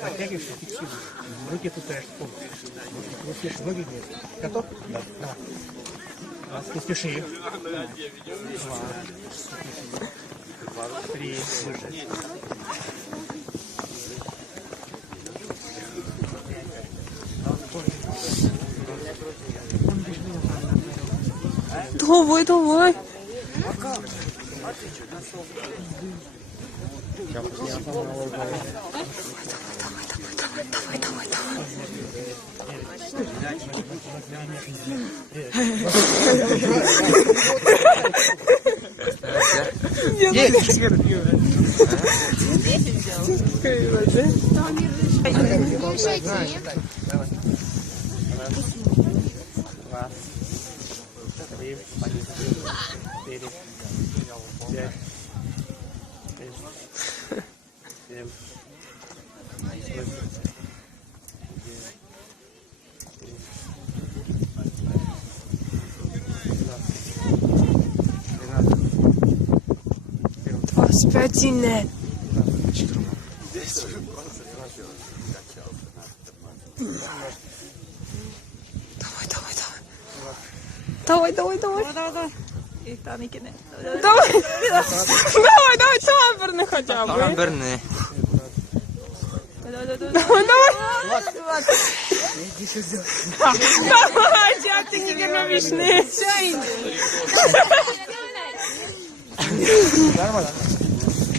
Подтягиваешь, фиксируешь. Руки тут теж. Не спеши, ноги вниз. Готов? Да. Давай. Раз, не спеши. Два. Три. Выше. Давай, давай. Спятине. Давай. Да. І таники не. Давай, сам верни хоча б. Верни. Давай, чатики героїчні. Нормально.